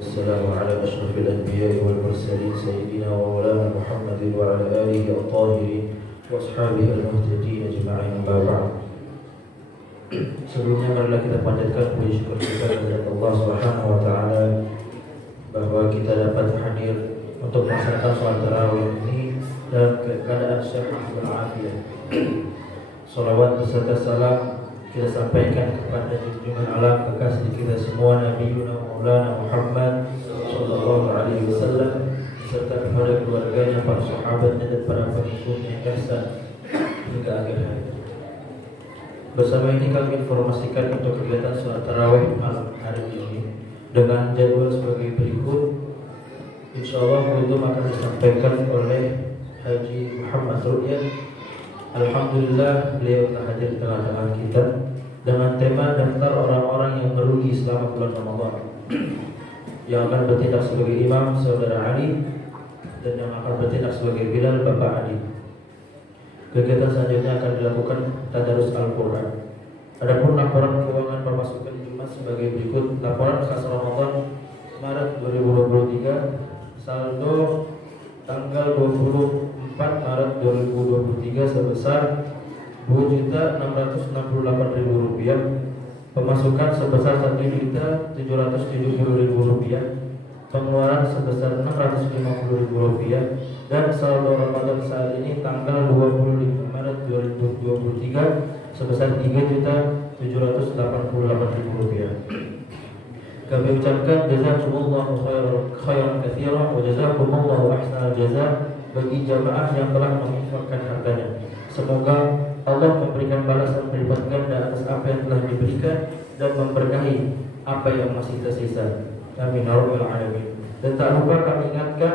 السلام على أشرف الأنبياء والمرسلين سيدنا ومولانا محمد وعلى آله الطاهرين وأصحابه المهتدين أجمعين أما بعد. Sebelumnya marilah kita panjatkan puji syukur kita kepada Allah Subhanahu wa taala bahwa kita dapat hadir untuk melaksanakan salat tarawih ini dalam keadaan sehat walafiat. Salawat beserta salam kita sampaikan kepada junjungan alam kekasih kita semua Nabi Maulana Muhammad sallallahu alaihi wasallam serta kepada keluarganya, para sahabatnya dan para pengikutnya yang ihsan hingga akhir hayat. Bersama ini kami informasikan untuk kegiatan salat tarawih malam hari ini dengan jadwal sebagai berikut. Insyaallah itu akan disampaikan oleh Haji Muhammad Ru'yat. Alhamdulillah beliau telah hadir di tengah-tengah kita dengan tema daftar orang-orang yang merugi selama bulan Ramadan. Yang akan bertindak sebagai imam Saudara Ali dan yang akan bertindak sebagai Bilal Bapak Ali. Kegiatan selanjutnya akan dilakukan tadarus Al-Quran. Adapun laporan keuangan pemasukan Jumat sebagai berikut. Laporan khas Ramadan Maret 2023, saldo tanggal 24 Maret 2023 sebesar Rp2.668.000, pemasukan sebesar Rp1.770.000, pengeluaran sebesar Rp650.000, dan saldo Ramadan saat ini tanggal 25 Maret 2023 sebesar Rp3.788.000. Kami ucapkan jazakumullahu khairan katsiran wa jazakumullahu ahsanal jazaa bagi jamaah yang telah menginfakkan hartanya. Semoga Allah memberikan balasan berlipat ganda atas apa yang telah diberikan dan memberkahi apa yang masih tersisa. Amin ya rabbal alamin. Dan tak lupa kami ingatkan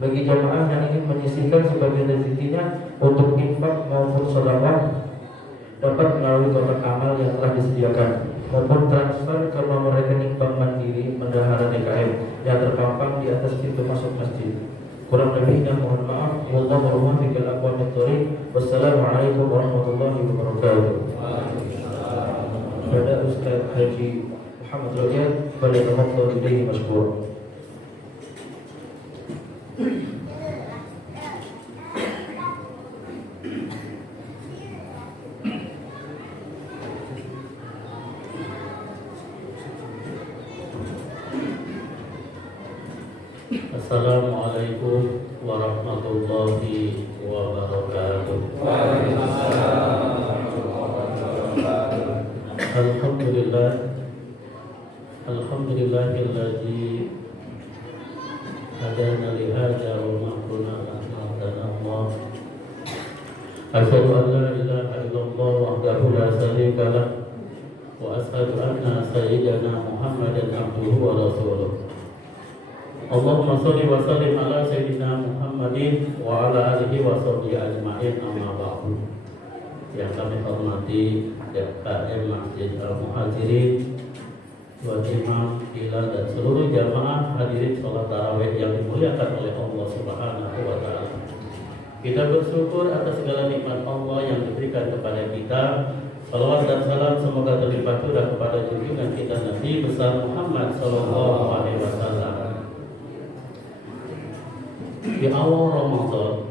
bagi jamaah yang ingin menyisihkan sebagian rezekinya untuk infak maupun sedekah dapat melalui kotak amal yang telah disediakan maupun transfer ke nomor rekening Bank Mandiri Bendahara DKM yang terpampang di atas pintu masuk masjid. Kurang lebihnya mohon maaf. Wallahu muwaffiq ila aqwamit thoriq. Wassalamualaikum warahmatullahi wabarakatuh. Kepada Ustaz Haji Muhammad Ru'yat, falyatafaddal ilaihi mashkur. Assalamualaikum warahmatullahi wabarakatuh. Alhamdulillah, alhamdulillahilladzi hadana li hadza wa ma kunna linahtadiya Allah. Asyhadu an la ilaha illallah wahdahu la syarika lah wa asyhadu anna sayyidana Muhammadan abduhu wa rasuluh. Allahumma sholli wa sallim ala sayyidina Muhammadin wa ala alihi wa sahbihi ajma'in, amma ba'du. Yang kami hormati DKM Masjid Al-Muhajirin, Tuan Imam, Bilal, dan seluruh jamaah hadirin sholat tarawih yang dimuliakan oleh Allah Subhanahu wa ta'ala. Kita bersyukur atas segala nikmat Allah yang diberikan kepada kita. Salawat dan salam semoga terlimpah curah kepada junjungan kita Nabi besar Muhammad sallallahu alaihi wasallam. Di awal Ramadan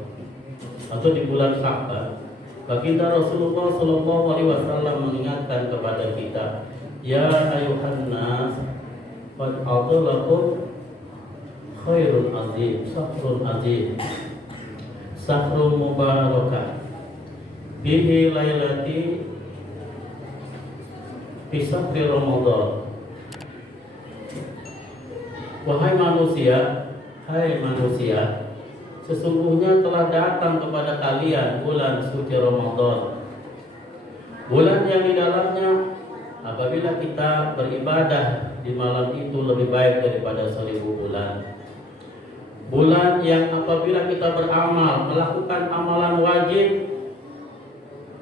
atau di bulan Sya'ban, baginda Rasulullah sallallahu alaihi wasallam mengingatkan kepada kita, ya ayuhan nas, qad adlakum khairun azim, sahrun azim, sahrun mubarakah, bihi lailati fi sahri Ramadan. Wahai manusia, hai manusia, sesungguhnya telah datang kepada kalian bulan suci Ramadan, bulan yang di dalamnya apabila kita beribadah di malam itu lebih baik daripada 1000 bulan. Bulan yang apabila kita beramal, melakukan amalan wajib,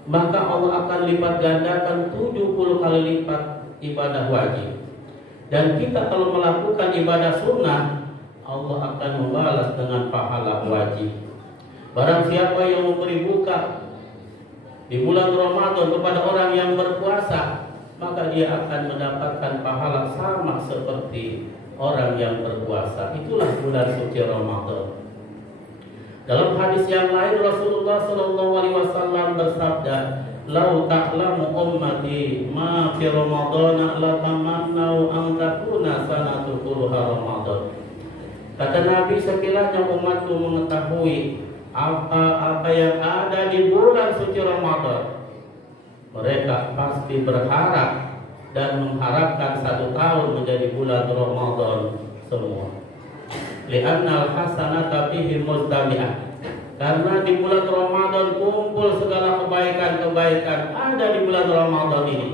maka Allah akan lipat gandakan 70 kali lipat ibadah wajib. Dan kita kalau melakukan ibadah sunnah, Allah akan membalas dengan pahala wajib. Barang siapa yang memberi buka di bulan Ramadan kepada orang yang berpuasa, maka dia akan mendapatkan pahala sama seperti orang yang berpuasa. Itulah bulan suci Ramadan. Dalam hadis yang lain Rasulullah sallallahu alaihi wasallam bersabda, "Lau ta'lamu ummati ma fi Ramadan la tamannau an takuna sanatu kulluha Ramadan." Kata Nabi, sekiranya umatku mengetahui apa yang ada di bulan suci Ramadan, mereka pasti berharap dan mengharapkan 1 tahun menjadi bulan Ramadan semua. Li'annal hasanata fihi mujtami'ah. Karena di bulan Ramadan kumpul segala kebaikan-kebaikan ada di bulan Ramadan ini.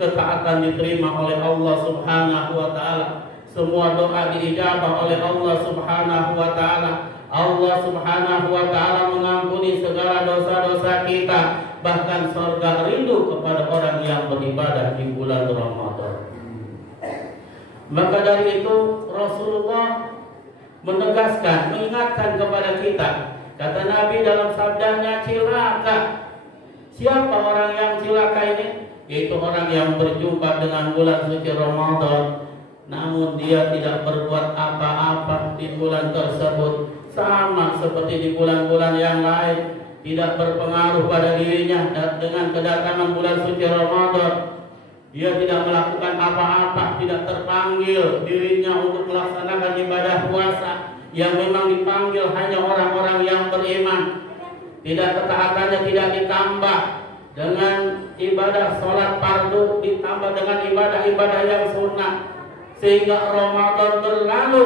Ketaatan diterima oleh Allah Subhanahu wa taala. Semua doa diijabah oleh Allah Subhanahu wa taala. Allah Subhanahu wa taala mengampuni segala dosa-dosa kita. Bahkan surga rindu kepada orang yang beribadah di bulan Ramadan. Maka dari itu Rasulullah menegaskan, mengingatkan kepada kita. Kata Nabi dalam sabdanya, cilaka. Siapa orang yang cilaka ini? Yaitu orang yang berjumpa dengan bulan suci Ramadan, namun dia tidak berbuat apa-apa di bulan tersebut, sama seperti di bulan-bulan yang lain, tidak berpengaruh pada dirinya dengan kedatangan bulan suci Ramadan. Dia tidak melakukan apa-apa, tidak terpanggil dirinya untuk melaksanakan ibadah puasa yang memang dipanggil hanya orang-orang yang beriman. Tidak, ketaatannya tidak ditambah dengan ibadah sholat fardu, ditambah dengan ibadah-ibadah yang sunnah, sehingga Ramadan berlalu,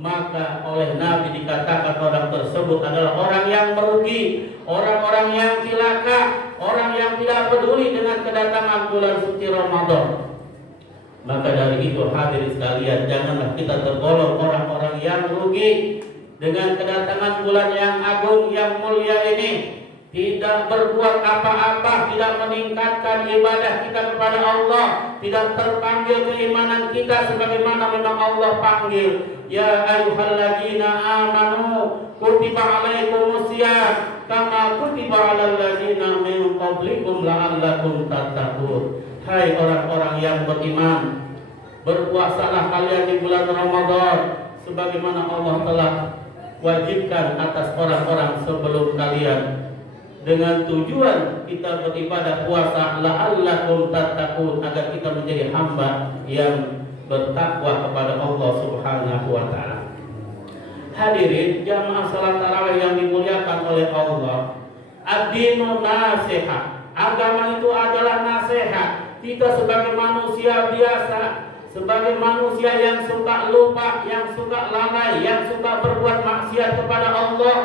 maka oleh Nabi dikatakan orang tersebut adalah orang yang merugi, orang-orang yang cilaka, orang yang tidak peduli dengan kedatangan bulan suci Ramadan. Maka dari itu hadirin sekalian, janganlah kita tergolong orang-orang yang rugi dengan kedatangan bulan yang agung, yang mulia ini. Tidak berbuat apa-apa, tidak meningkatkan ibadah kita kepada Allah, tidak terpanggil keimanan kita sebagaimana memang Allah panggil. Ya ayyuhalladzina amanu kutiba alaikumusiyam kama kutiba alal ladzina min qablikum la'allakum tattaqun. Hai orang-orang yang beriman, berpuasalah kalian di bulan Ramadan sebagaimana Allah telah wajibkan atas orang-orang sebelum kalian, dengan tujuan kita beribadah puasa la'allakum tattaqun, agar kita menjadi hamba yang bertakwa kepada Allah Subhanahu wa taala. Hadirin jamaah salat tarawih yang dimuliakan oleh Allah, ad-dinu nasihat. Agama itu adalah nasihat. Kita sebagai manusia biasa, sebagai manusia yang suka lupa, yang suka lalai, yang suka berbuat maksiat kepada Allah,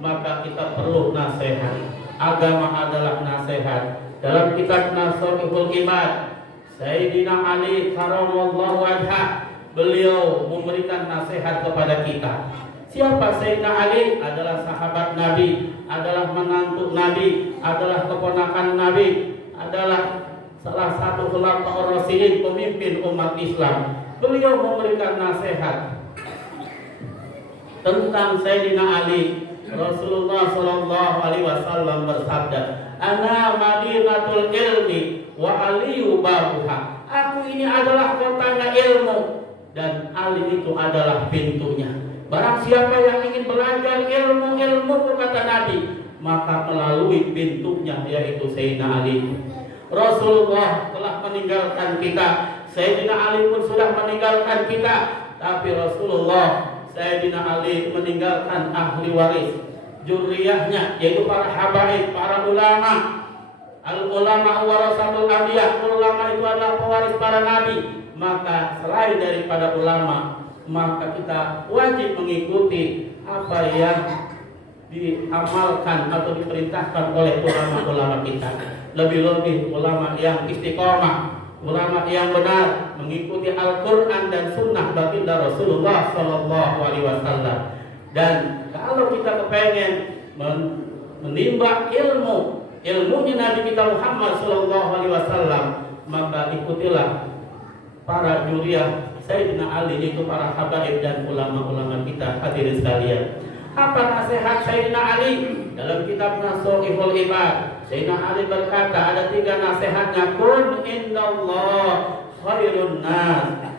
maka kita perlu nasihat. Agama adalah nasihat. Dalam kitab Nasihul Ibad, Sayyidina Ali karamallahu wajhah, beliau memberikan nasihat kepada kita. Siapa Sayyidina Ali? Adalah sahabat Nabi, adalah menantu Nabi, adalah keponakan Nabi, adalah salah satu khulafaur rasyidin, pemimpin umat Islam. Beliau memberikan nasihat tentang Sayyidina Ali. Rasulullah sallallahu alaihi wasallam bersabda, "Ana madinatul ilmi wa aliyu babuha." Aku ini adalah kotanya ilmu dan Ali itu adalah pintunya. Barang siapa yang ingin belajar ilmu, kata Nabi, maka melalui pintunya, yaitu Sayyidina Ali. Rasulullah telah meninggalkan kita, Sayyidina Ali pun sudah meninggalkan kita, tapi Rasulullah, Sayyidina Ali meninggalkan ahli waris, juriyahnya, yaitu para habaib, para ulama. Al-ulama warasatul anbiya, ulama itu adalah pewaris para nabi. Maka selain daripada ulama, maka kita wajib mengikuti apa yang diamalkan atau diperintahkan oleh ulama-ulama kita. Lebih-lebih ulama yang istiqomah, ulama yang benar, mengikuti Al-Quran dan Sunnah baginda Rasulullah Sallallahu Alaihi Wasallam. Dan kalau kita kepengen menimba ilmunya Nabi kita Muhammad Sallallahu Alaihi Wasallam, maka ikutilah para juriyah Sayyidina Ali, itu para habaib dan ulama-ulama kita. Hadirin sekalian, apa nasihat Sayyidina Ali? Dalam kitab Nasihul Ibad, Sayyidina Ali berkata, ada 3 nasihatnya. Kun indallah khairun nas.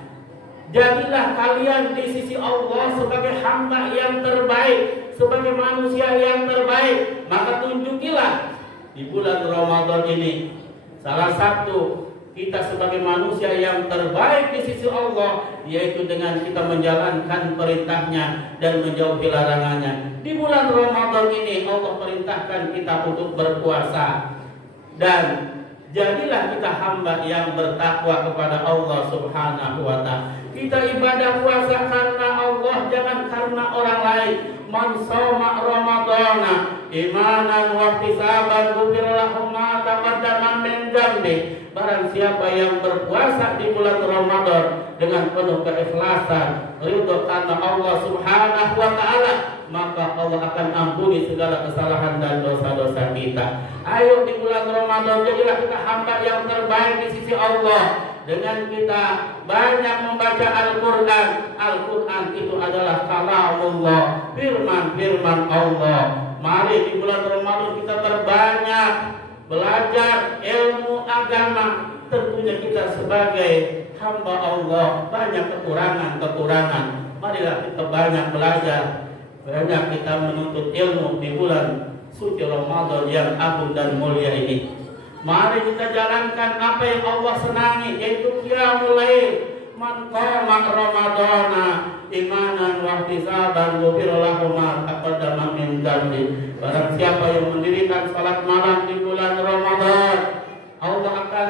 Jadilah kalian di sisi Allah sebagai hamba yang terbaik, sebagai manusia yang terbaik. Maka tunjukilah di bulan Ramadan ini salah satu kita sebagai manusia yang terbaik di sisi Allah, yaitu dengan kita menjalankan perintahnya dan menjauhi larangannya. Di bulan Ramadan ini Allah perintahkan kita untuk berpuasa, dan jadilah kita hamba yang bertakwa kepada Allah Subhanahu wa ta'ala. Kita ibadah puasa karena Allah, jangan karena orang lain. Man shoma ramadhana imanan wa ihtisaban ghufira lahu ma taqaddama min dzambi. Barang siapa yang berpuasa di bulan Ramadan dengan penuh keikhlasan, ridho karena Allah Subhanahu wa ta'ala, maka Allah akan ampuni segala kesalahan dan dosa-dosa kita. Ayo di bulan Ramadan jadilah kita hamba yang terbaik di sisi Allah dengan kita banyak membaca Al-Quran. Al-Quran itu adalah kalamullah, firman-firman Allah. Mari di bulan Ramadan kita terbanyak belajar ilmu agama. Tentunya kita sebagai hamba Allah banyak kekurangan. Marilah kita banyak belajar, banyak kita menuntut ilmu di bulan suci Ramadan yang agung dan mulia ini. Mari kita jalankan apa yang Allah senangi, yaitu qiyamul lail. Man qama ramadhana imanan wa ihtisaban ghufira lahu ma taqaddama min dzambi. Barang siapa yang mendirikan salat malam di bulan Ramadan, Allah akan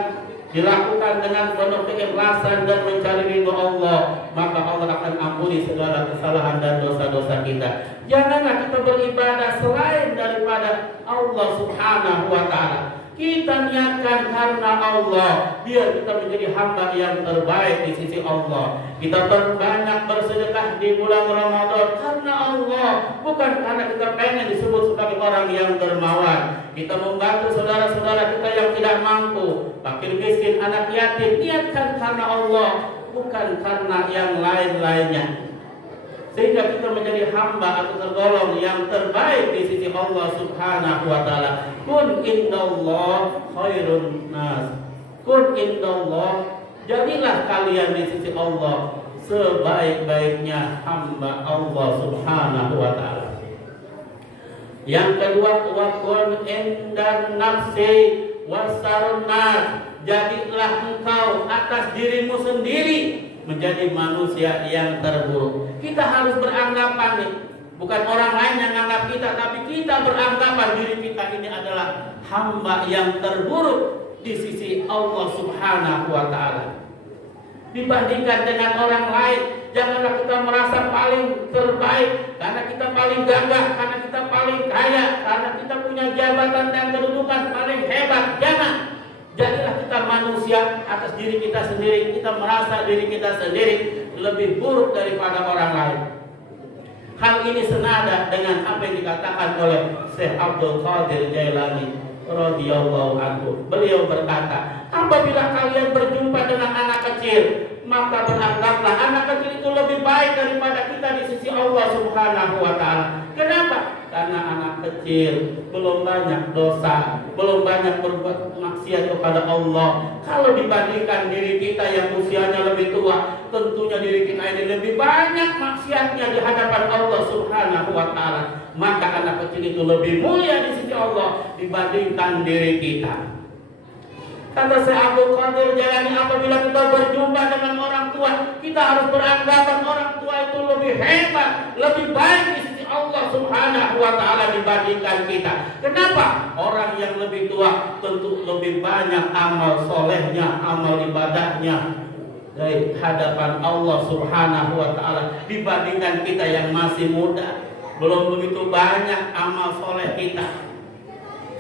dilakukan dengan penuh keikhlasan dan mencari ridho Allah, maka Allah akan ampuni segala kesalahan dan dosa-dosa kita. Janganlah kita beribadah selain daripada Allah Subhanahu wa ta'ala. Kita niatkan karena Allah, biar kita menjadi hamba yang terbaik di sisi Allah. Kita banyak bersedekah di bulan Ramadan karena Allah, bukan karena kita pengen disebut sebagai orang yang dermawan. Kita membantu saudara-saudara kita yang tidak mampu, fakir miskin, anak yatim. Niatkan karena Allah, bukan karena yang lain-lainnya, sehingga kita menjadi hamba atau tergolong yang terbaik di sisi Allah Subhanahu wa ta'ala. Kun indallah khairun nas. Kun indallah, jadilah kalian di sisi Allah sebaik-baiknya hamba Allah Subhanahu wa ta'ala. Yang kedua, wa kun indan nafsi wasarun nas. Jadilah engkau atas dirimu sendiri menjadi manusia yang terburuk. Kita harus beranggapan nih, bukan orang lain yang menganggap kita, tapi kita beranggapan diri kita ini adalah hamba yang terburuk di sisi Allah Subhanahu wa ta'ala. Dibandingkan dengan orang lain, janganlah kita merasa paling terbaik karena kita paling gagah, karena kita paling kaya, karena kita punya jabatan dan kedudukan paling hebat. Jangan. Jadilah kita manusia atas diri kita sendiri. Kita merasa diri kita sendiri lebih buruk daripada orang lain. Hal ini senada dengan apa yang dikatakan oleh Syekh Abdul Qadir Jailani radhiyallahu anhu. Beliau berkata, apabila kalian berjumpa dengan anak kecil, maka beranggaplah anak kecil itu lebih baik daripada kita di sisi Allah Subhanahu wa ta'ala. Kenapa? Karena anak kecil belum banyak dosa, belum banyak berbuat maksiat kepada Allah. Kalau dibandingkan diri kita yang usianya lebih tua, tentunya diri kita ini lebih banyak maksiatnya di hadapan Allah Subhanahu wa ta'ala. Maka anak kecil itu lebih mulia di sisi Allah dibandingkan diri kita. Kata Syekh Abdul Qadir Jailani, apabila kita berjumpa dengan orang tua, kita harus beranggapan orang tua itu lebih hebat, lebih baik di sisi Allah Subhanahu wa ta'ala dibandingkan kita. Kenapa? Orang yang lebih tua tentu lebih banyak amal solehnya, amal ibadahnya dari hadapan Allah Subhanahu wa ta'ala dibandingkan kita yang masih muda, belum begitu banyak amal soleh kita.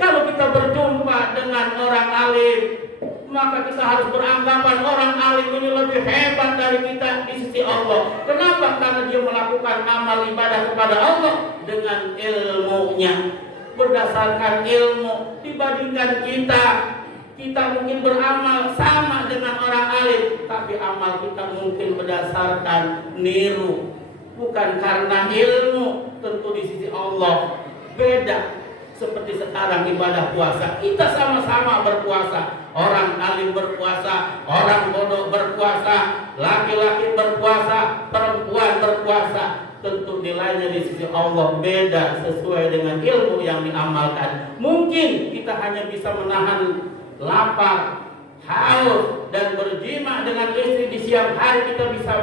Kalau kita berjumpa dengan orang alim, maka kita harus beranggapan orang alim ini lebih hebat dari kita di sisi Allah. Kenapa? Karena dia melakukan amal ibadah kepada Allah dengan ilmunya, berdasarkan ilmu. Dibandingkan kita, kita mungkin beramal sama dengan orang alim, tapi amal kita mungkin berdasarkan niru, bukan karena ilmu. Tentu di sisi Allah beda. Seperti sekarang ibadah puasa, kita sama-sama berpuasa. Orang alim berpuasa, orang bodoh berpuasa, laki-laki berpuasa, perempuan berpuasa. Tentu nilainya di sisi Allah beda sesuai dengan ilmu yang diamalkan. Mungkin kita hanya bisa menahan lapar, haus, dan berjima dengan istri di siang hari, kita bisa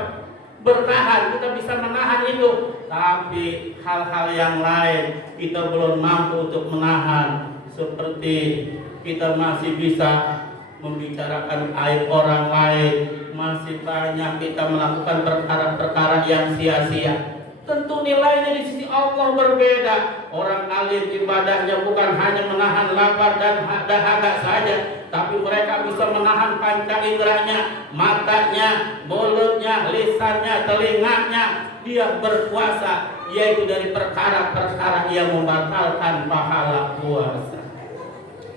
bertahan, kita bisa menahan itu. Tapi hal-hal yang lain kita belum mampu untuk menahan. Seperti kita masih bisa membicarakan aib orang lain, masih banyak kita melakukan perkara-perkara yang sia-sia. Tentu nilainya di sisi Allah berbeda. Orang alim ibadahnya bukan hanya menahan lapar dan dahaga saja, tapi mereka bisa menahan panca inderanya, matanya, mulutnya, lisannya, telinganya. Dia berpuasa, yaitu dari perkara-perkara yang membatalkan pahala puasa.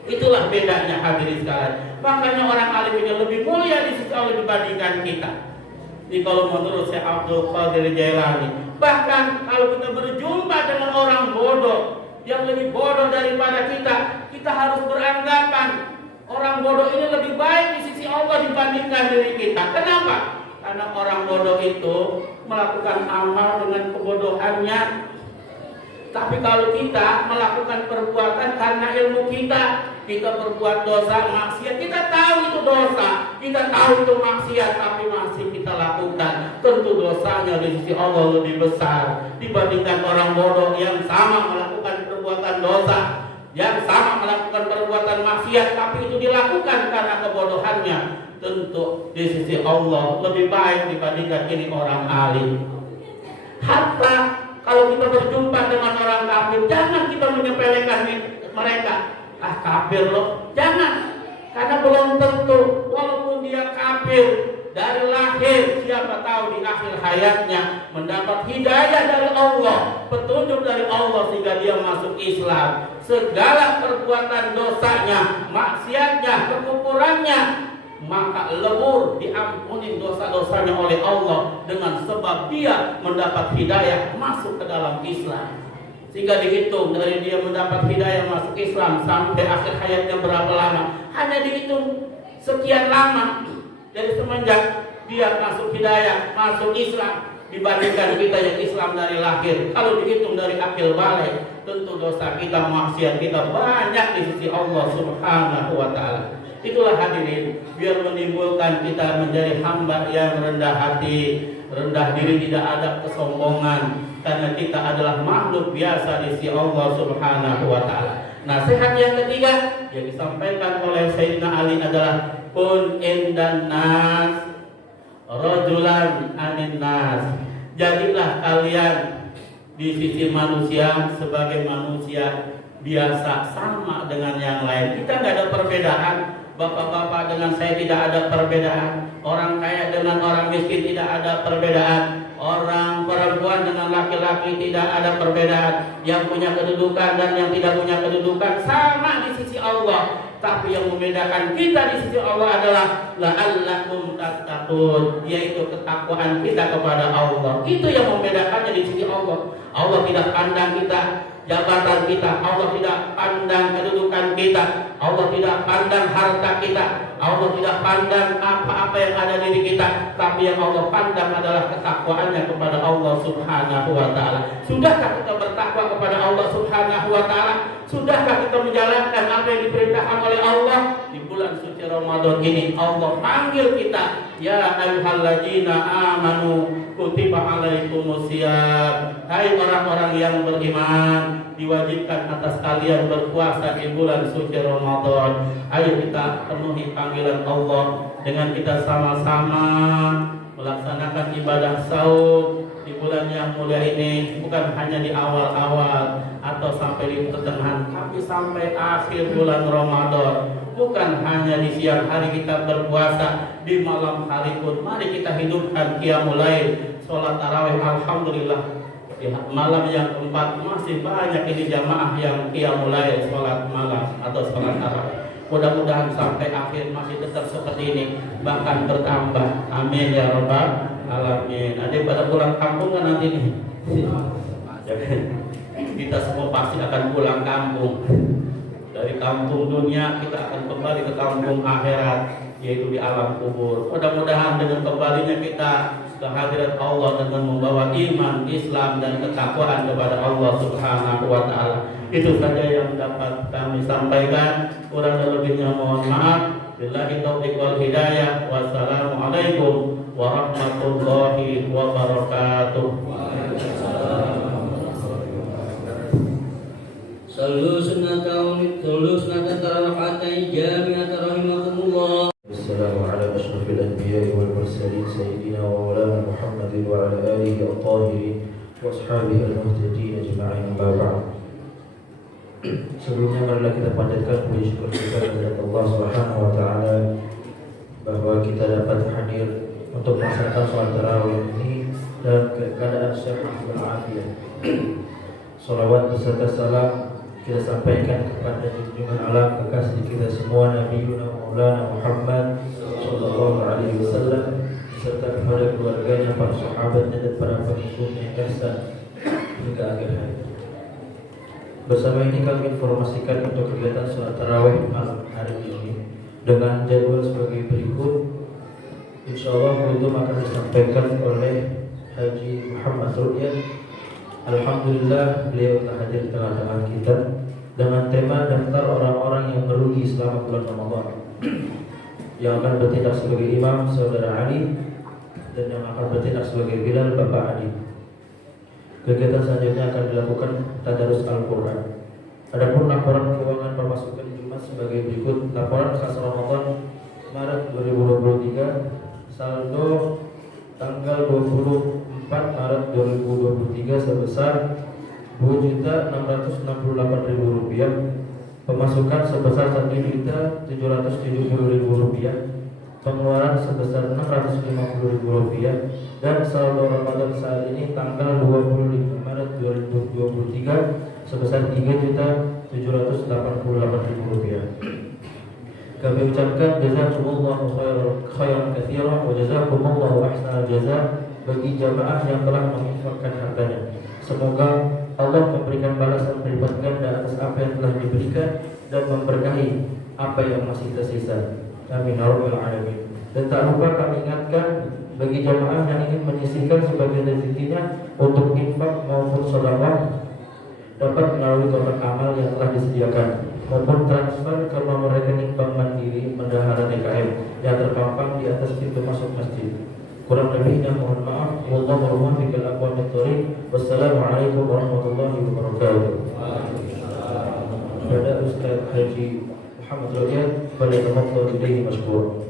Itulah bedanya hadirin sekalian. Makanya orang alim ini lebih mulia di sisi Allah dibandingkan kita. Ini kalau menurut Syekh Abdul Qadir Jailani. Bahkan kalau kita berjumpa dengan orang bodoh yang lebih bodoh daripada kita harus beranggapan orang bodoh ini lebih baik di sisi Allah dibandingkan diri kita. Kenapa? Karena orang bodoh itu melakukan amal dengan kebodohannya. Tapi kalau kita melakukan perbuatan karena ilmu kita berbuat dosa, maksiat, kita tahu itu dosa, kita tahu itu maksiat, tapi masih kita lakukan. Tentu dosanya di sisi Allah lebih besar dibandingkan orang bodoh yang sama melakukan perbuatan dosa, yang sama melakukan perbuatan maksiat, tapi itu dilakukan karena kebodohannya. Tentu di sisi Allah lebih baik dibandingkan ini orang alim. Hatta kalau kita berjumpa dengan orang kafir, jangan kita menyepelekan mereka. Ah, kafir loh, jangan. Karena belum tentu, walaupun dia kafir dari lahir, siapa tahu di akhir hayatnya mendapat hidayah dari Allah, petunjuk dari Allah sehingga dia masuk Islam. Segala perbuatan dosanya, maksiatnya, kekufurannya, maka lebur diampuni dosa-dosanya oleh Allah dengan sebab dia mendapat hidayah masuk ke dalam Islam. Sehingga dihitung dari dia mendapat hidayah masuk Islam sampai akhir hayatnya berapa lama? Hanya dihitung sekian lama dari semenjak dia masuk hidayah, masuk Islam, dibandingkan kita yang Islam dari lahir. Kalau dihitung dari akil balik, tentu dosa kita, maksiat kita banyak di sisi Allah Subhanahu wa Ta'ala. Itulah hadirin, biar menimbulkan kita menjadi hamba yang rendah hati, rendah diri, tidak ada kesombongan, karena kita adalah makhluk biasa di sisi Allah Subhanahu wa Ta'ala. Nasihat yang ketiga yang disampaikan oleh Sayyidina Ali adalah kun indan nas rajulan anin nas. Jadilah kalian di sisi manusia sebagai manusia biasa, sama dengan yang lain. Kita nggak ada perbedaan. Bapak-bapak dengan saya tidak ada perbedaan. Orang kaya dengan orang miskin tidak ada perbedaan. Orang perempuan dengan laki-laki tidak ada perbedaan. Yang punya kedudukan dan yang tidak punya kedudukan sama di sisi Allah. Tapi yang membedakan kita di sisi Allah adalah la'allakum tattaqun, yaitu ketakwaan kita kepada Allah. Itu yang membedakannya di sisi Allah. Allah tidak pandang kita jabatan kita, Allah tidak pandang kedudukan kita, Allah tidak pandang harta kita, Allah tidak pandang apa-apa yang ada di diri kita, tapi yang Allah pandang adalah ketakwaannya kepada Allah Subhanahu wa Ta'ala. Sudahkah kita bertakwa kepada Allah Subhanahu wa Ta'ala? Sudahkah kita menjalankan apa yang diperintahkan oleh Allah? Di bulan suci Ramadan ini Allah panggil kita, ya ayyuhalladzina amanu kutiba alaikumusiyam. Hai orang-orang yang beriman, diwajibkan atas kalian berpuasa di bulan suci Ramadan. Ayo kita penuhi panggilan Allah dengan kita sama-sama melaksanakan ibadah saum di bulan yang mulia ini, bukan hanya di awal-awal atau sampai di pertengahan, tapi sampai akhir bulan Ramadan. Bukan hanya di siang hari kita berpuasa, di malam hari pun mari kita hidupkan qiyamul lail, sholat tarawih. Alhamdulillah di malam yang keempat masih banyak ini jamaah yang qiyamul lail, sholat malam atau sholat tarawih. Mudah-mudahan sampai akhir masih tetap seperti ini, bahkan bertambah. Amin ya rabbal alamin. Ada pada pulang kampung kan nanti nih. kita semua pasti akan pulang kampung. Dari kampung dunia kita akan kembali ke kampung akhirat, yaitu di alam kubur. Mudah-mudahan dengan kembalinya kita ke hadirat Allah dengan membawa iman, Islam dan ketakwaan kepada Allah Subhanahu wa taala. Itu saja yang dapat kami sampaikan. Kurang dan lebihnya mohon maaf. Billahi taufiq wal hidayah. Wassalamualaikum warahmatullahi wabarakatuh. Sallu sunnata tarawih jami'at rahimakumullah. Assalamu ala ashrafil anbiya'i wal mursalin sayyidina wa maulana Muhammadin wa ala alihi at-tahirin wa ashabihi al-muhtadin ajma'in, amma ba'd. Sebelumnya marilah kita panjatkan puji syukur kita kepada Allah Subhanahu wa taala bahwa kita dapat hadir untuk melaksanakan salat tarawih ini dalam keadaan sehat walafiat. Salawat beserta salam kita sampaikan kepada junjungan alam kekasih kita semua, Nabi Maulana Muhammad sallallahu alaihi wasallam, serta kepada keluarganya, para sahabatnya dan para pengikutnya yang ihsan hingga akhir hayat. Bersama ini kami informasikan untuk kegiatan salat tarawih malam hari ini dengan jadwal sebagai berikut. Insyaallah itu akan disampaikan oleh Haji Muhammad Ru'yat. Alhamdulillah beliau telah hadir di tengah-tengah kita dengan tema daftar orang-orang yang merugi selama bulan Ramadan. Yang akan bertindak sebagai imam Saudara Ali dan yang akan bertindak sebagai Bilal Bapak Adi. Kegiatan selanjutnya akan dilakukan tadarus Al-Quran. Adapun laporan keuangan pemasukan Jumat sebagai berikut. Laporan khas Ramadan Maret 2023, saldo tanggal 24 Maret 2023 sebesar Rp2.668.000, pemasukan sebesar Rp1.770.000, pengeluaran sebesar Rp650.000, dan saldo Ramadan saat ini tanggal 25 Maret 2023 sebesar Rp3.788.000. Kami ucapkan jazakumullahu khairan katsiran wa jazakumullahu ahsanal jazaa bagi jamaah yang telah menginfakkan hartanya. Semoga Allah memberikan balasan berlipat ganda atas apa yang telah diberikan dan memberkahi apa yang masih tersisa. Amin ya rabbal alamin. Dan tak lupa kami ingatkan bagi jamaah yang ingin menyisihkan sebagian rezekinya untuk infak maupun sedekah dapat melalui kotak amal yang telah disediakan maupun transfer ke nomor rekening Bank Mandiri Bendahara DKM yang terpampang di atas pintu masuk masjid. Kurang lebihnya mohon maaf. Wallahu muwaffiq ila aqwamit thoriq. Wassalamualaikum warahmatullahi wabarakatuh. Kepada Ustaz Haji Muhammad Ru'yat, falyatafaddal ilaihi mashkur.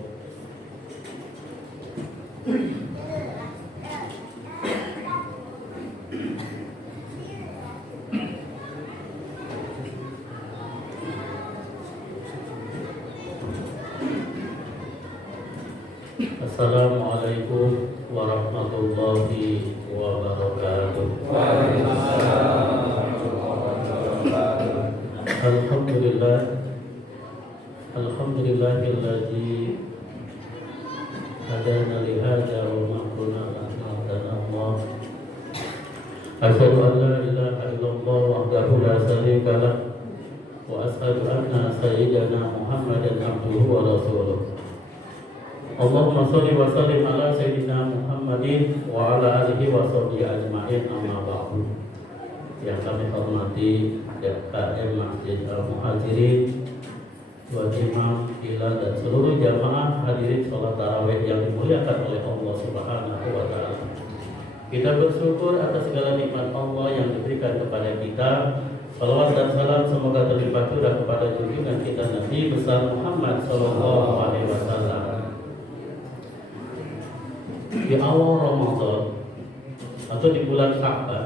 Assalamualaikum warahmatullahi wabarakatuh. Alhamdulillahilladzi hadana li hadza wa ma kunna linahtadiya Allah. Asyhadu an la ilaha illallah wahdahu la syarika lah wa asyhadu anna sayyidana Muhammadan abduhu wa rasuluh. Allahumma sholli wa sallim ala sayyidina Muhammadin wa ala alihi wa sahbihi ajma'in, amma ba'du. Yang kami hormati DKM Masjid Al-Muhajirin, Tuan Imam, Bilal dan seluruh jamaah hadirin sholat tarawih yang dimuliakan oleh Allah Subhanahu wa taala. Kita bersyukur atas segala nikmat Allah yang diberikan kepada kita. Salawat dan salam semoga terlimpah curah kepada junjungan kita Nabi besar Muhammad sallallahu alaihi wasallam. Di awal Ramadan atau di bulan Sya'ban,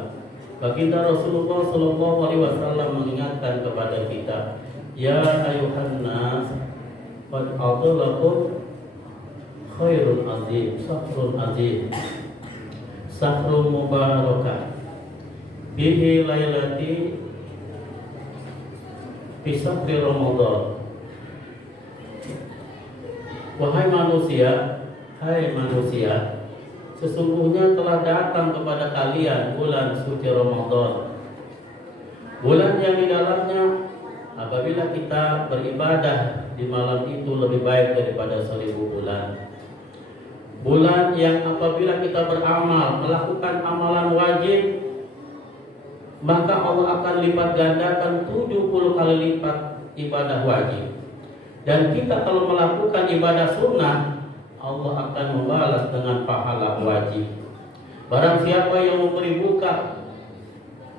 baginda Rasulullah sallallahu alaihi wasallam mengingatkan kepada kita, ya ayuhan nas, qad adlakum khairun azim, sahrun azim, sahrun mubarakah, bihi lailati fi sahri Ramadan. Wahai manusia, sesungguhnya telah datang kepada kalian bulan suci Ramadan. Bulan yang di dalamnya apabila kita beribadah di malam itu lebih baik daripada 1000 bulan. Bulan yang apabila kita beramal, melakukan amalan wajib, maka Allah akan lipat gandakan 70 kali lipat ibadah wajib. Dan kita kalau melakukan ibadah sunnah, Allah akan membalas dengan pahala wajib. Barang siapa yang memberi buka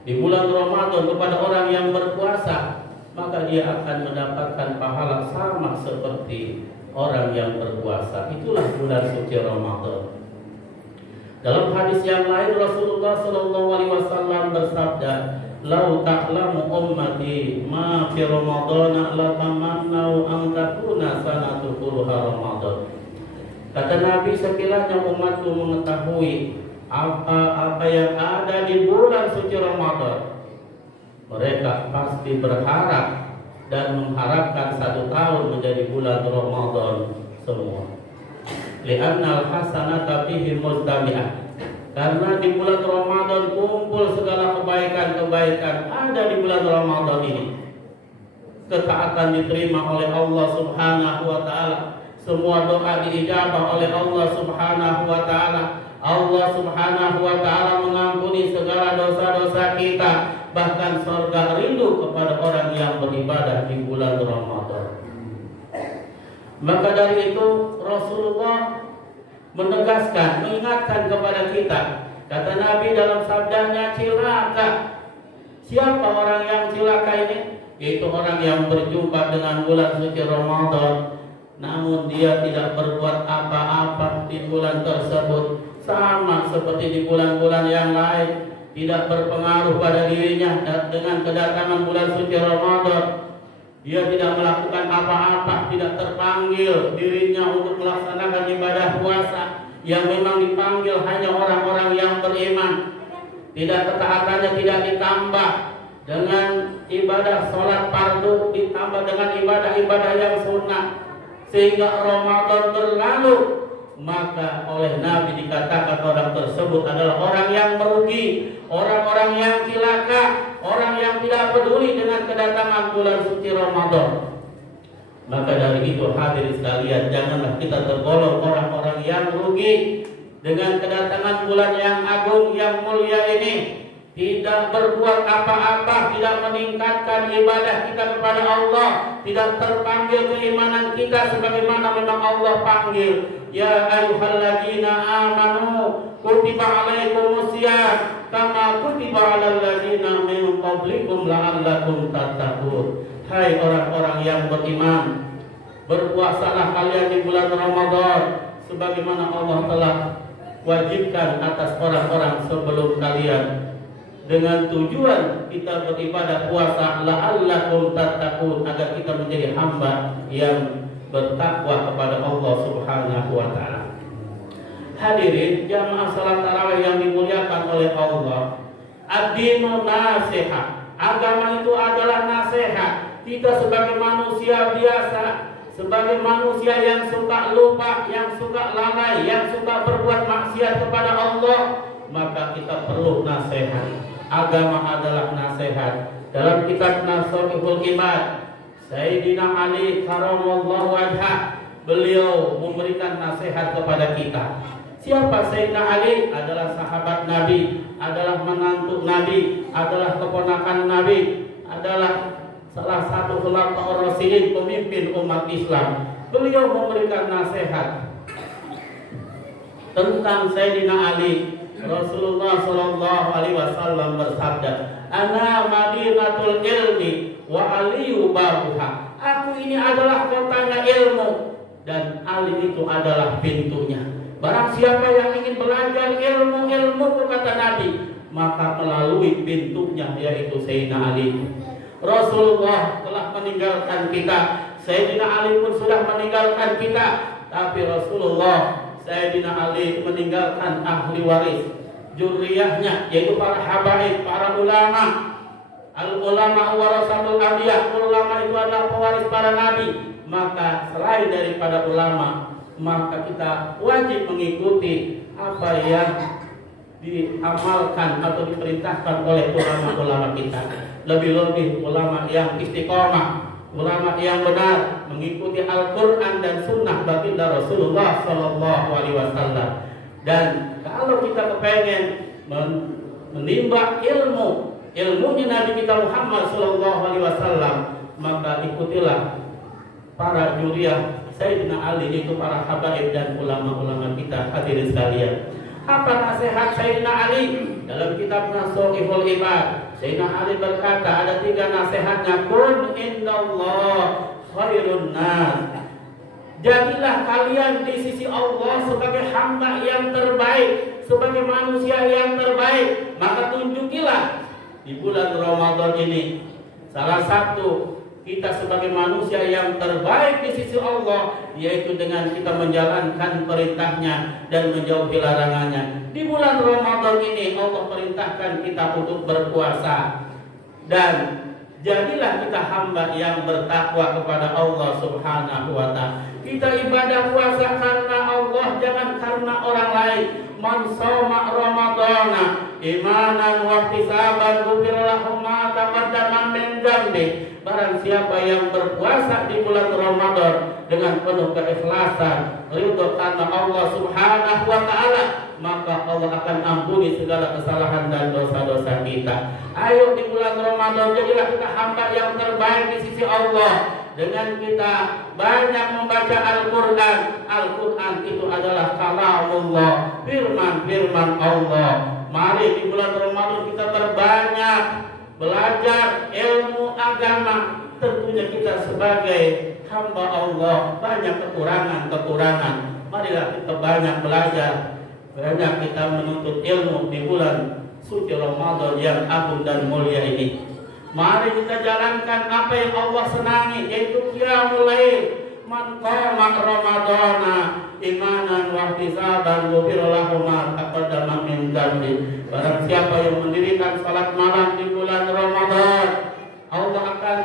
di bulan Ramadan kepada orang yang berpuasa, maka dia akan mendapatkan pahala sama seperti orang yang berpuasa. Itulah bulan suci Ramadan. Dalam hadis yang lain Rasulullah SAW bersabda, "Lau ta'lamu ummati ma fi Ramadan la tamannau an takuna sanatu kulluha Ramadan." Kata Nabi, sekiranya umatku mengetahui apa yang ada di bulan suci Ramadan, mereka pasti berharap dan mengharapkan 1 tahun menjadi bulan Ramadan semua. Li'annal hasanata fihi mustami'ah. Karena di bulan Ramadan kumpul segala kebaikan-kebaikan ada di bulan Ramadan ini. Ketaatan diterima oleh Allah Subhanahu wa taala. Semua doa diijabah oleh Allah Subhanahu wa taala. Allah Subhanahu wa taala mengampuni segala dosa-dosa kita. Bahkan surga rindu kepada orang yang beribadah di bulan Ramadan. Maka dari itu Rasulullah menegaskan, mengingatkan kepada kita. Kata Nabi dalam sabdanya, "Cilaka." Siapa orang yang cilaka ini? Yaitu orang yang berjumpa dengan bulan suci Ramadan, namun dia tidak berbuat apa-apa di bulan tersebut, sama seperti di bulan-bulan yang lain. Tidak berpengaruh pada dirinya dengan kedatangan bulan suci Ramadan. Dia tidak melakukan apa-apa, tidak terpanggil dirinya untuk melaksanakan ibadah puasa yang memang dipanggil hanya orang-orang yang beriman. Tidak ketaatannya tidak ditambah dengan ibadah sholat fardu, ditambah dengan ibadah-ibadah yang sunnah, sehingga Ramadan berlalu. Maka oleh Nabi dikatakan orang tersebut adalah orang yang merugi, orang-orang yang cilaka, orang yang tidak peduli dengan kedatangan bulan suci Ramadan. Maka dari itu hadirin sekalian, janganlah kita tergolong orang-orang yang rugi dengan kedatangan bulan yang agung, yang mulia ini. Tidak berbuat apa-apa, tidak meningkatkan ibadah kita kepada Allah, tidak terpanggil keimanan kita sebagaimana memang Allah panggil. Ya ayyuhalladzina amanu kutiba alaikumusiyam kama kutiba alal ladzina min qablikum la'allakum tattaqun. Hai orang-orang yang beriman, berpuasalah kalian di bulan Ramadan sebagaimana Allah telah wajibkan atas orang-orang sebelum kalian, dengan tujuan kita beribadah puasa la'allakum tattaqun, agar kita menjadi hamba yang bertakwa kepada Allah Subhanahu wa taala. Hadirin jamaah salat tarawih yang dimuliakan oleh Allah, ad-dinu nasihat. Agama itu adalah nasihat. Kita sebagai manusia biasa, sebagai manusia yang suka lupa, yang suka lalai, yang suka berbuat maksiat kepada Allah, maka kita perlu nasihat. Agama adalah nasihat. Dalam kitab Nasihul Ibad, Sayyidina Ali karamallahu wajhah, beliau memberikan nasihat kepada kita. Siapa Sayyidina Ali? Adalah sahabat Nabi, adalah menantu Nabi, adalah keponakan Nabi, adalah salah satu khulafaur rasyidin, pemimpin umat Islam. Beliau memberikan nasihat tentang Sayyidina Ali. Rasulullah sallallahu alaihi wasallam bersabda, "Ana madinatul ilmi wa aliyu babuha." Aku ini adalah kotanya ilmu dan Ali itu adalah pintunya. Barang siapa yang ingin belajar ilmu kata Nabi, maka melalui pintunya, yaitu Sayyidina Ali. Rasulullah telah meninggalkan kita, Sayyidina Ali pun sudah meninggalkan kita, tapi Rasulullah Sayyidina Ali meninggalkan ahli waris, juriyahnya, yaitu para habaib, para ulama. Al-ulama warasatul anbiya, ulama itu adalah pewaris para nabi. Maka selain daripada ulama, maka kita wajib mengikuti apa yang diamalkan atau diperintahkan oleh ulama-ulama kita. Lebih-lebih ulama yang istiqomah, ulama yang benar mengikuti Al-Quran dan Sunnah baginda Rasulullah Sallallahu Alaihi Wasallam. Dan kalau kita kepengen menimba ilmunya Nabi kita Muhammad Sallallahu Alaihi Wasallam, maka ikutilah para juriyah Sayyidina Ali, itu para habaib dan ulama-ulama kita. Hadirin sekalian, apa nasihat Sayyidina Ali dalam kitab Nasuhul Ibad? Sayyidina Ali berkata, ada 3 nasihatnya. Kun indallah khairun nas. Jadilah kalian di sisi Allah sebagai hamba yang terbaik, sebagai manusia yang terbaik. Maka tunjukilah di bulan Ramadan ini salah satu kita sebagai manusia yang terbaik di sisi Allah, yaitu dengan kita menjalankan perintahnya dan menjauhi larangannya. Di bulan Ramadan ini Allah perintahkan kita untuk berpuasa, dan jadilah kita hamba yang bertakwa kepada Allah Subhanahu wa ta'ala. Kita ibadah puasa karena Allah, jangan karena orang lain. Man shoma ramadana imanan wa ihtisaban ghufira lahu ma taqaddama min dzambi. Barang siapa yang berpuasa di bulan Ramadan dengan penuh keikhlasan, ridho karena Allah Subhanahu wa ta'ala, maka Allah akan ampuni segala kesalahan dan dosa-dosa kita. Ayo di bulan Ramadan jadilah kita hamba yang terbaik di sisi Allah dengan kita banyak membaca Al-Quran. Al-Quran itu adalah kalamullah, firman Allah. Mari di bulan Ramadan kita berbanyak belajar ilmu agama. Tentunya kita sebagai hamba Allah banyak kekurangan. Marilah kita banyak belajar, banyak kita menuntut ilmu di bulan suci Ramadan yang agung dan mulia ini. Mari kita jalankan apa yang Allah senangi, yaitu qiyamul lail. Man qama ramadana imanan wa ihtisaban ghufira lahu ma taqaddama min dzambi. Barang siapa yang mendirikan salat malam di bulan Ramadan, Allah akan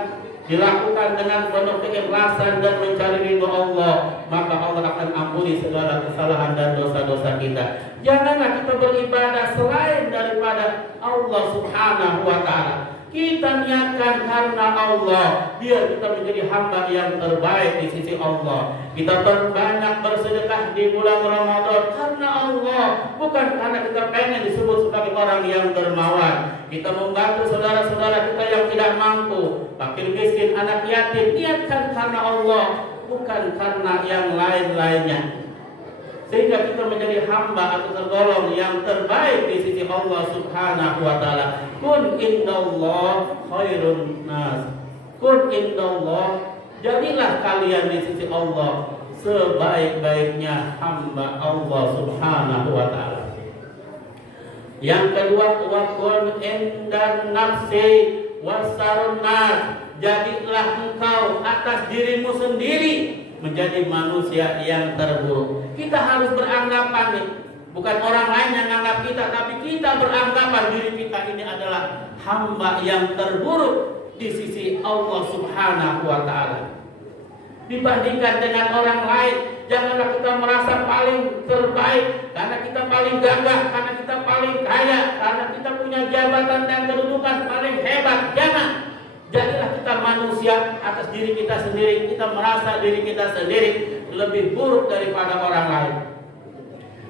dilakukan dengan penuh keikhlasan dan mencari ridho Allah, maka Allah akan ampuni segala kesalahan dan dosa-dosa kita. Janganlah kita beribadah selain daripada Allah Subhanahu wa ta'ala. Kita niatkan karena Allah, biar kita menjadi hamba yang terbaik di sisi Allah. Kita berbanyak bersedekah di bulan Ramadan karena Allah, bukan karena kita pengen disebut sebagai orang yang dermawan. Kita membantu saudara-saudara kita yang tidak mampu, fakir miskin, anak yatim. Niatkan karena Allah, bukan karena yang lain-lainnya, sehingga kita menjadi hamba atau tergolong yang terbaik di sisi Allah Subhanahu wa ta'ala. Kun indallah khairun nas. Kun indallah, jadilah kalian di sisi Allah sebaik-baiknya hamba Allah Subhanahu wa ta'ala. Yang kedua, wa kun indan nafsi wasarun nas. Jadilah engkau atas dirimu sendiri menjadi manusia yang terburuk. Kita harus beranggapan nih, bukan orang lain yang menganggap kita, tapi kita beranggapan diri kita ini adalah hamba yang terburuk di sisi Allah Subhanahu wa ta'ala. Dibandingkan dengan orang lain, janganlah kita merasa paling terbaik karena kita paling gagah, karena kita paling kaya, karena kita punya jabatan dan kedudukan paling hebat. Jangan. Jadilah kita manusia atas diri kita sendiri. Kita merasa diri kita sendiri lebih buruk daripada orang lain.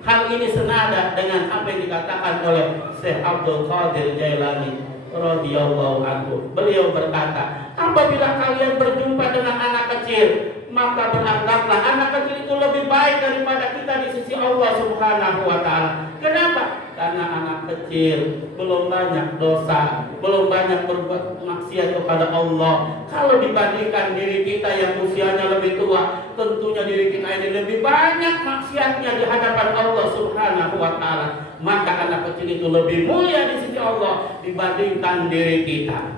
Hal ini senada dengan apa yang dikatakan oleh Syekh Abdul Qadir Jailani radhiyallahu anhu. Beliau berkata, apabila kalian berjumpa dengan anak kecil, maka beranggaplah anak kecil itu lebih baik daripada kita di sisi Allah Subhanahu wa ta'ala. Kenapa? Karena anak kecil belum banyak dosa, belum banyak berbuat maksiat kepada Allah. Kalau dibandingkan diri kita yang usianya lebih tua, tentunya diri kita ini lebih banyak maksiatnya di hadapan Allah Subhanahu wa ta'ala. Maka anak kecil itu lebih mulia di sisi Allah dibandingkan diri kita.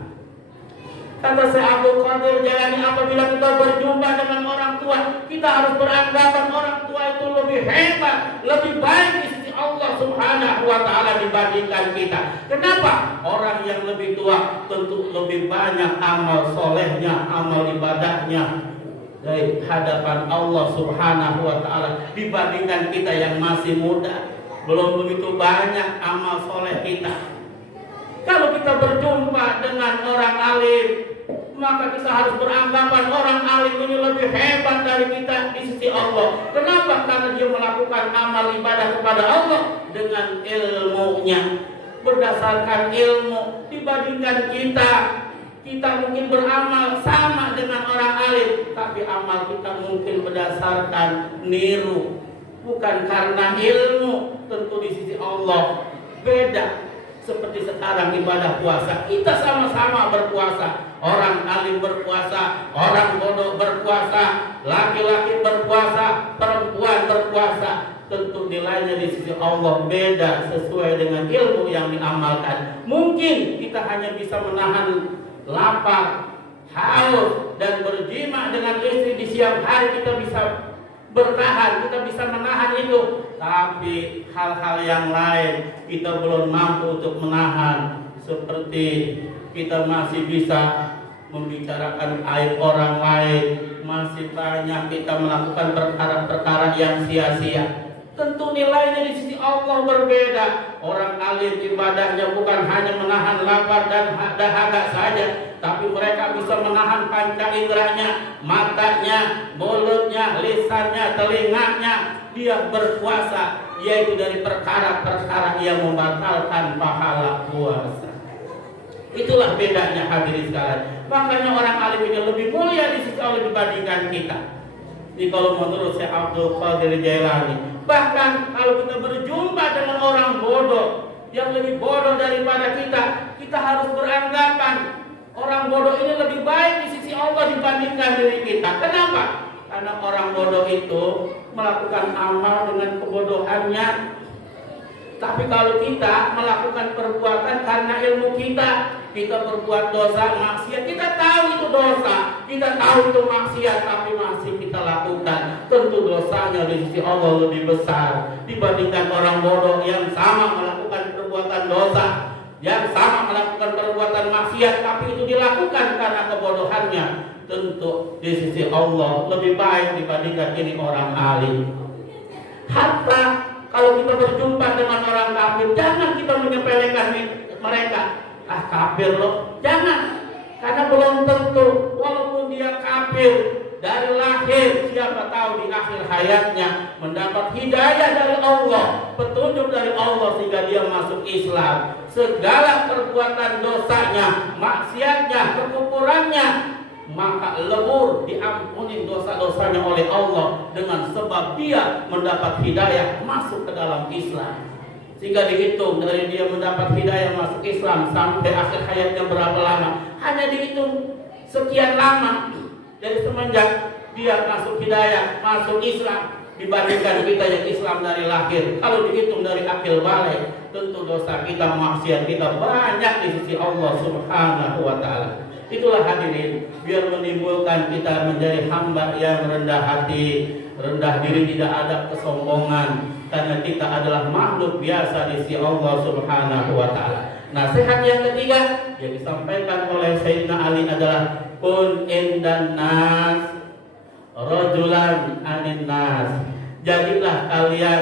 Kata Syekh Abdul Qadir Jailani, apabila kita berjumpa dengan orang tua, kita harus beranggapan orang tua itu lebih hebat, lebih baik di sisi Allah Subhanahu wa ta'ala dibandingkan kita. Kenapa? Orang yang lebih tua tentu lebih banyak amal solehnya, amal ibadahnya dari hadapan Allah Subhanahu wa ta'ala dibandingkan kita yang masih muda. belum begitu banyak amal soleh kita. Kalau kita berjumpa dengan orang alim, maka kita harus beranggapan orang alim ini lebih hebat dari kita di sisi Allah. Kenapa? Karena dia melakukan amal ibadah kepada Allah dengan ilmunya, berdasarkan ilmu. Dibandingkan kita mungkin beramal sama dengan orang alim, tapi amal kita mungkin berdasarkan niru, bukan karena ilmu. Tentu di sisi Allah beda. Seperti sekarang ibadah puasa, kita sama-sama berpuasa. Orang alim berpuasa, orang bodoh berpuasa, laki-laki berpuasa, perempuan berpuasa. Tentu nilainya di sisi Allah beda sesuai dengan ilmu yang diamalkan. Mungkin kita hanya bisa menahan lapar, haus, dan berjima dengan istri di siang hari, kita bisa bertahan, kita bisa menahan itu. Tapi hal-hal yang lain kita belum mampu untuk menahan. Seperti kita masih bisa membicarakan aib orang lain, masih banyak kita melakukan perkara-perkara yang sia-sia. Tentu nilainya di sisi Allah berbeda. Orang alim ibadahnya bukan hanya menahan lapar dan dahaga saja, tapi mereka bisa menahan panca inderanya, matanya, mulutnya, lisannya, telinganya. Dia berpuasa, yaitu dari perkara-perkara yang membatalkan pahala puasa. Itulah bedanya hadirin sekalian. Makanya orang alim ini lebih mulia di sisi Allah dibandingkan kita. Ini kalau menurut Syekh Abdul Qadir Jailani. Bahkan kalau kita berjumpa dengan orang bodoh yang lebih bodoh daripada kita harus beranggapan orang bodoh ini lebih baik di sisi Allah dibandingkan diri kita. Kenapa? Karena orang bodoh itu melakukan amal dengan kebodohannya. Tapi kalau kita melakukan perbuatan karena ilmu kita berbuat dosa, maksiat, kita tahu itu dosa, kita tahu itu maksiat, tapi masih kita lakukan. Tentu dosanya di sisi Allah lebih besar dibandingkan orang bodoh yang sama melakukan perbuatan dosa, yang sama melakukan perbuatan maksiat, tapi itu dilakukan karena kebodohannya. Tentu di sisi Allah lebih baik dibandingkan ini orang alim. Hatta kalau kita berjumpa dengan orang kafir, jangan kita menyepelekan mereka. Ah, kafir loh, jangan. Karena belum tentu, walaupun dia kafir dari lahir, siapa tahu di akhir hayatnya mendapat hidayah dari Allah, petunjuk dari Allah sehingga dia masuk Islam. Segala perbuatan dosanya, maksiatnya, kekufurannya, maka lebur diampuni dosa-dosanya oleh Allah dengan sebab dia mendapat hidayah masuk ke dalam Islam. Sehingga dihitung dari dia mendapat hidayah masuk Islam sampai akhir hayatnya berapa lama? Hanya dihitung sekian lama dari semenjak dia masuk hidayah, masuk Islam, dibandingkan kita yang Islam dari lahir. Kalau dihitung dari akil balik, tentu dosa kita, maksiat kita banyak di sisi Allah Subhanahu wa Ta'ala. Itulah hadirin, biar menimbulkan kita menjadi hamba yang rendah hati, rendah diri, tidak ada kesombongan, karena kita adalah makhluk biasa di sisi Allah Subhanahu wa Ta'ala. Nasihat yang ketiga yang disampaikan oleh Sayyidina Ali adalah kun indan nas rajulan anin nas. Jadilah kalian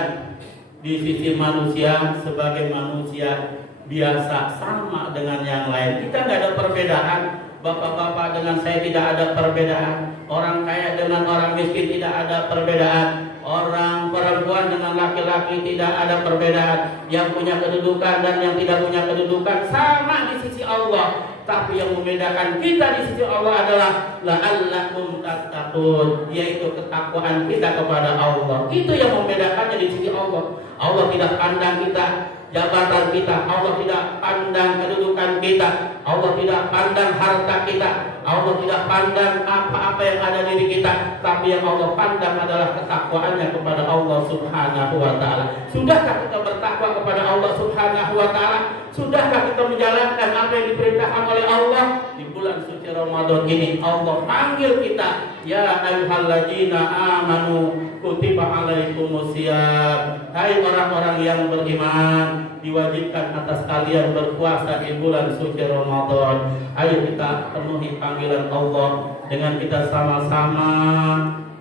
di sisi manusia sebagai manusia biasa, sama dengan yang lain. Kita nggak ada perbedaan. Bapak-bapak dengan saya tidak ada perbedaan. Orang kaya dengan orang miskin tidak ada perbedaan. Orang perempuan dengan laki-laki tidak ada perbedaan. Yang punya kedudukan dan yang tidak punya kedudukan sama di sisi Allah. Tapi yang membedakan kita di sisi Allah adalah la'allakum tattaqun, yaitu ketakwaan kita kepada Allah. Itu yang membedakannya di sisi Allah. Allah tidak pandang kita jabatan kita, Allah tidak pandang kedudukan kita, Allah tidak pandang harta kita, Allah tidak pandang apa-apa yang ada di diri kita, tapi yang Allah pandang adalah ketakwaannya kepada Allah Subhanahu wa Ta'ala. Sudahkah kita bertakwa kepada Allah Subhanahu wa Ta'ala? Sudahkah kita menjalankan apa yang diperintahkan oleh Allah? Di bulan suci Ramadan ini Allah panggil kita, ya ayyuhalladzina amanu kutiba alaikumusiyam. Hai orang-orang yang beriman, diwajibkan atas kalian berpuasa di bulan suci Ramadan. Ayo kita penuhi panggilan Allah dengan kita sama-sama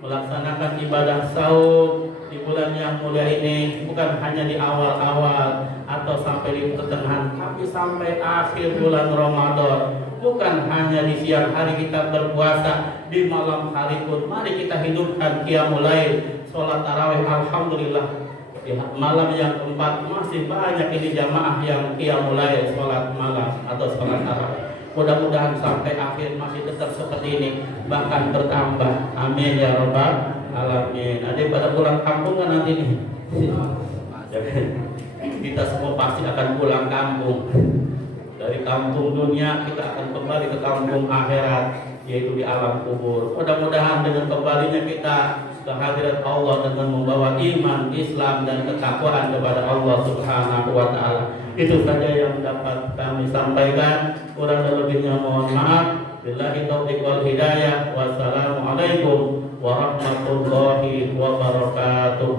melaksanakan ibadah saum di bulan yang mulia ini bukan hanya di awal-awal atau sampai di pertengahan, tapi sampai akhir bulan Ramadan. Bukan hanya di siang hari kita berpuasa, di malam hari pun mari kita hidupkan qiyamul lail, sholat tarawih. Alhamdulillah di malam yang keempat masih banyak ini jamaah yang qiyamul lail, sholat malam atau sholat tarawih. Mudah-mudahan sampai akhir masih tetap seperti ini, bahkan bertambah. Amin ya rabbal alamin. Ada pada pulang kampung kan nanti nih? Kita semua pasti akan pulang kampung. Dari kampung dunia kita akan kembali ke kampung akhirat, yaitu di alam kubur. Mudah-mudahan dengan kembalinya kita ke hadirat Allah dengan membawa iman, Islam dan ketakwaan kepada Allah Subhanahu wa taala. Itu saja yang dapat kami sampaikan. Kurang dan lebihnya mohon maaf. Billahi taufiq wal hidayah. Wassalamualaikum warahmatullahi wabarakatuh.